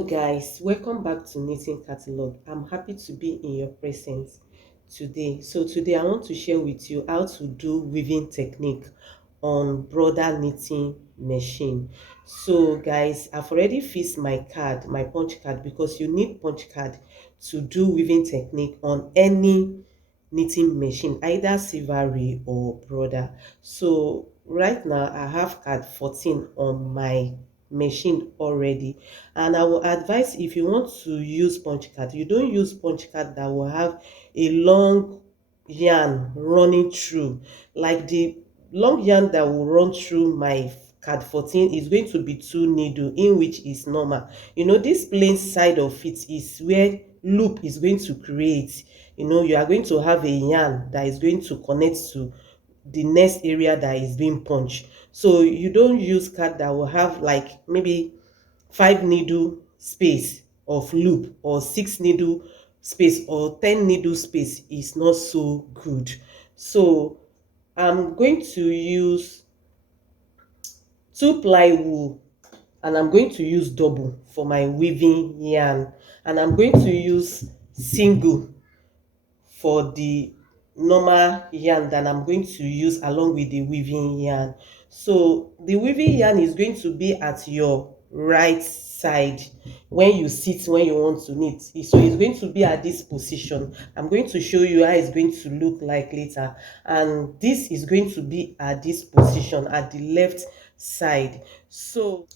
Hello guys, welcome back to Knitting Catalog. I'm happy to be in your presence today. So today I want to share with you how to do weaving technique on broader knitting machine. So guys, I've already fixed my card, my punch card, because you need punch card to do weaving technique on any knitting machine, either silvery or broader. So right now I have card 14 on my machine already, and I will advise, if you want to use punch card, you don't use punch card that will have a long yarn running through. Like the long yarn that will run through my card 14 is going to be two needle, in which is normal. This plain side of it is where loop is going to create. You are going to have a yarn that is going to connect to the next area that is being punched. So you don't use card that will have like maybe 5 needle space of loop, or 6 needle space, or 10 needle space. Is not so good. So I'm going to use 2-ply wool, and I'm going to use double for my weaving yarn, and I'm going to use single for the normal yarn that I'm going to use along with the weaving yarn. So the weaving yarn is going to be at your right side when you sit, when you want to knit. So it's going to be at this position. I'm going to show you how it's going to look like later, and this is going to be at this position at the left side. So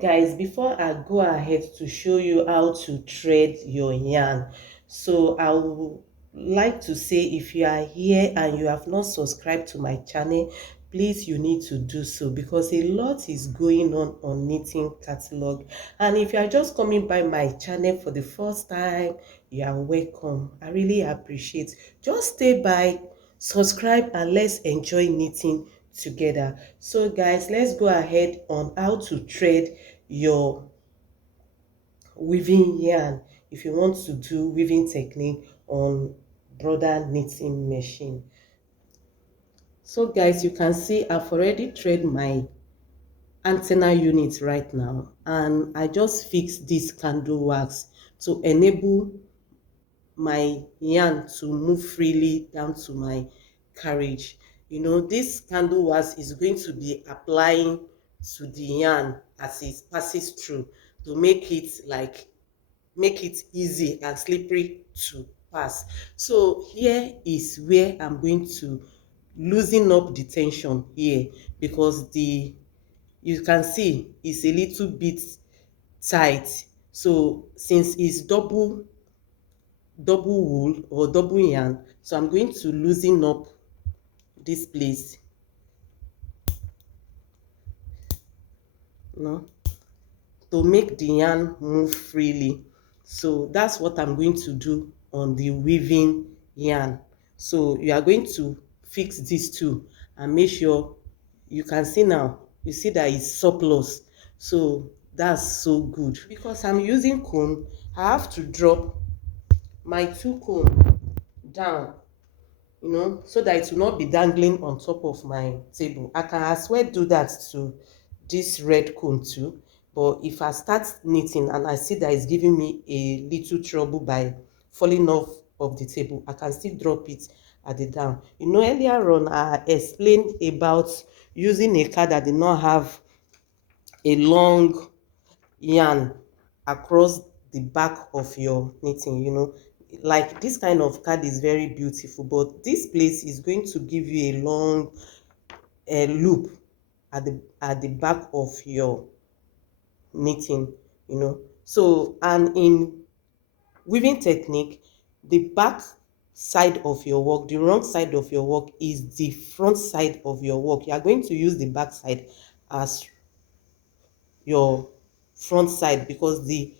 guys, before I go ahead to show you how to thread your yarn, so I would like to say, if you are here and you have not subscribed to my channel, please, you need to do so, because a lot is going on Knitting Catalog. And if you are just coming by my channel for the first time, you are welcome. I really appreciate. Just stay by, subscribe, and let's enjoy knitting together. So guys, let's go ahead on how to thread your weaving yarn if you want to do weaving technique on broader knitting machine. So guys, you can see I've already thread my antenna unit right now, and I just fixed this candle wax to enable my yarn to move freely down to my carriage. This candle wax is going to be applying to the yarn as it passes through, to make it easy and slippery to pass. So here is where I'm going to loosen up the tension here, because you can see it's a little bit tight. So since it's double wool or double yarn, so I'm going to loosen up this place, you know, to make the yarn move freely. So that's what I'm going to do on the weaving yarn. So you are going to fix these two and make sure, you can see now, you see that it's surplus. So that's so good. Because I'm using comb, I have to drop my 2 comb down, so that it will not be dangling on top of my table. I can as well do that to this red cone too, but if I start knitting and I see that it's giving me a little trouble by falling off of the table, I can still drop it at the down. Earlier on I explained about using a card that did not have a long yarn across the back of your knitting. Like this kind of card is very beautiful, but this place is going to give you a long loop at the back of your knitting. So, and in weaving technique, the back side of your work, the wrong side of your work, is the front side of your work. You are going to use the back side as your front side, because the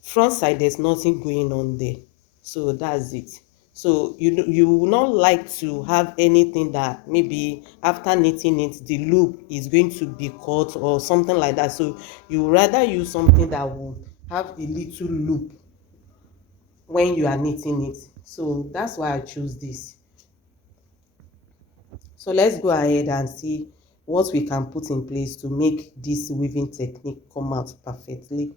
front side, there's nothing going on there. So that's it. So you will not like to have anything that maybe after knitting it, the loop is going to be cut or something like that. So you would rather use something that will have a little loop when you are knitting it. So that's why I choose this. So let's go ahead and see what we can put in place to make this weaving technique come out perfectly.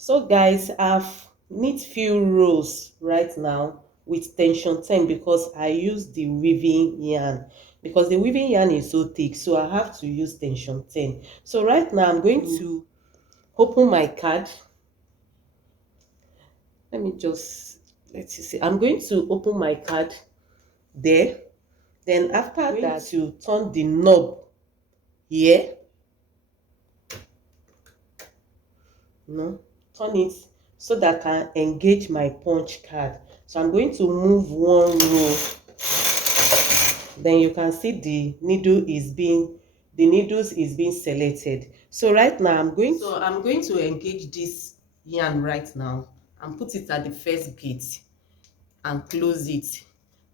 So guys, I've knit few rows right now with tension 10 because I use the weaving yarn, because the weaving yarn is so thick, so I have to use tension 10. So right now I'm going to open my card. Let me just let you see. I'm going to open my card there. Then after that, you turn the knob here. No, turn it so that I can engage my punch card. So I'm going to move one row. Then you can see the needles is being selected. So right now I'm going to engage this yarn right now and put it at the first gate and close it.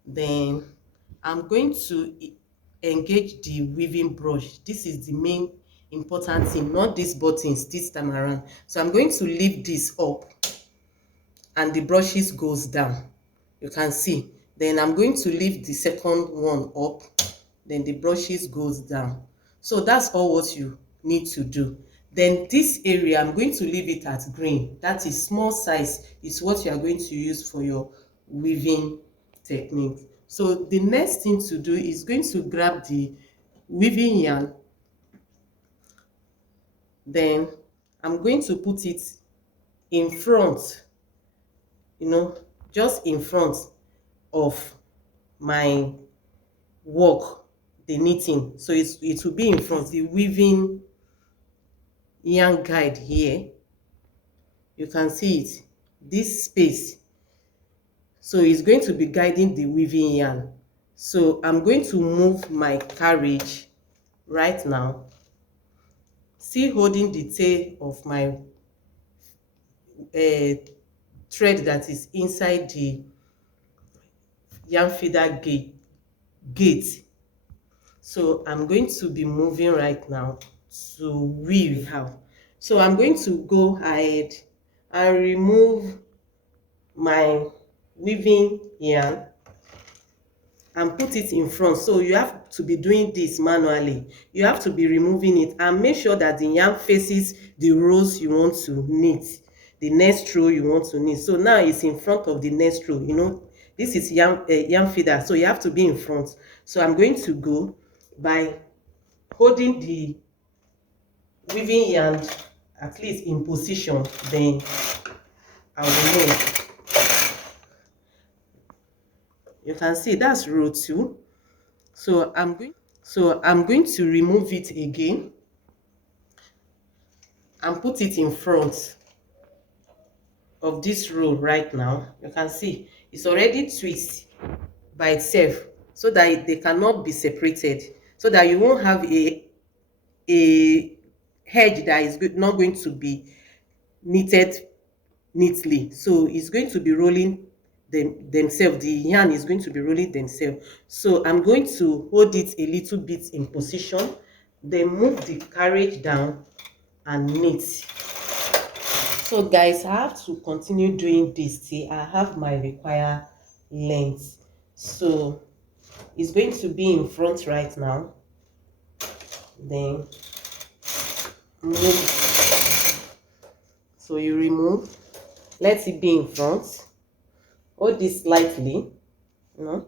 Then I'm going to engage the weaving brush. This is the main important thing, not these buttons this time around. So I'm going to lift this up and the brushes goes down. You can see. Then I'm going to lift the second one up, then the brushes goes down. So that's all what you need to do. Then this area I'm going to leave it at green. That is small size, is what you are going to use for your weaving technique. So the next thing to do is going to grab the weaving yarn. Then I'm going to put it in front, just in front of my work, the knitting. So it will be in front. The weaving yarn guide here, you can see it, this space. So it's going to be guiding the weaving yarn. So I'm going to move my carriage right now, still holding the tail of my thread that is inside the yarn feeder gate. So I'm going to be moving right now to weave how. So I'm going to go ahead and remove my weaving yarn and put it in front. So you have to be doing this manually. You have to be removing it and make sure that the yarn faces the rows you want to knit, the next row you want to knit. So now it's in front of the next row. This is yarn feeder, so you have to be in front. So I'm going to go by holding the weaving yarn at least in position, then I will move. You can see that's row 2. So I'm going to remove it again and put it in front of this row right now. You can see it's already twisted by itself, so that they cannot be separated, so that you won't have a hedge that is not going to be knitted neatly. So it's going to be rolling themselves. The yarn is going to be rolling themselves. So I'm going to hold it a little bit in position, then move the carriage down and knit. So guys, I have to continue doing this till I have my required length. So it's going to be in front right now, then move. So you remove, let it be in front, hold this slightly, you know.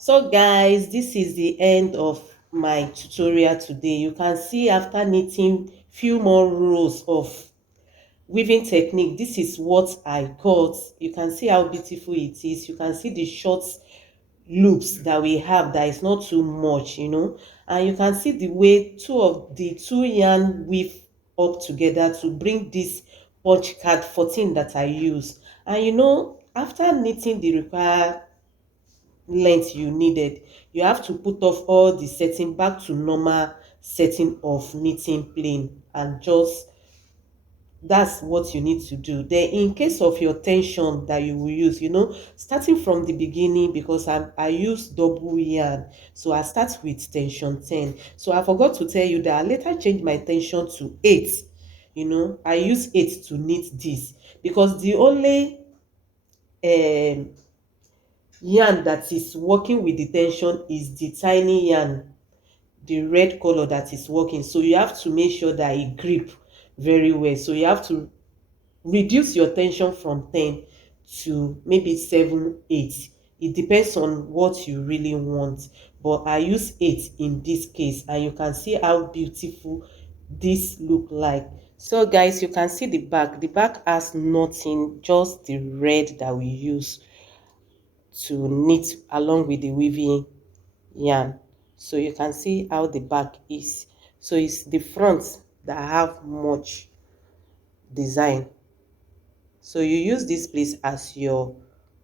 So guys, this is the end of my tutorial today. You can see after knitting few more rows of weaving technique, this is what I got. You can see how beautiful it is. You can see the short loops that we have that is not too much, and you can see the way two yarn weave up together to bring this punch card 14 that I use. And after knitting the required length you needed, you have to put off all the setting back to normal setting of knitting plain, and just that's what you need to do. Then in case of your tension that you will use, starting from the beginning, because I use double yarn, so I start with tension 10. So I forgot to tell you that I later changed my tension to 8. I use 8 to knit this, because the only um yarn that is working with the tension is the tiny yarn, the red color that is working. So you have to make sure that it grip very well. So you have to reduce your tension from 10 to maybe 7, 8. It depends on what you really want, but I use 8 in this case, and you can see how beautiful this look like. So guys, you can see the back has nothing, just the red that we use to knit along with the weaving yarn. So you can see how the back is. So it's the front that have much design. So you use this place as your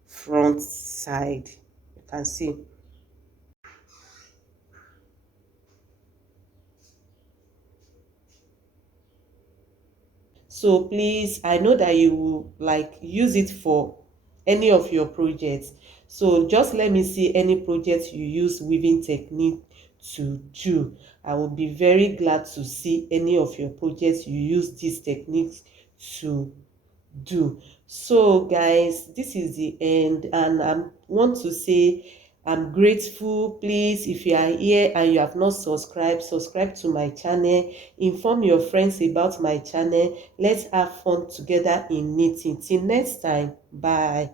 front side. You can see. So please, I know that you will like use it for any of your projects. So just let me see any project you use weaving technique to do. I will be very glad to see any of your projects you use these techniques to do. So guys, this is the end, and I want to say I'm grateful. Please, if you are here and you have not subscribed, subscribe to my channel, inform your friends about my channel. Let's have fun together in knitting. Till next time, bye.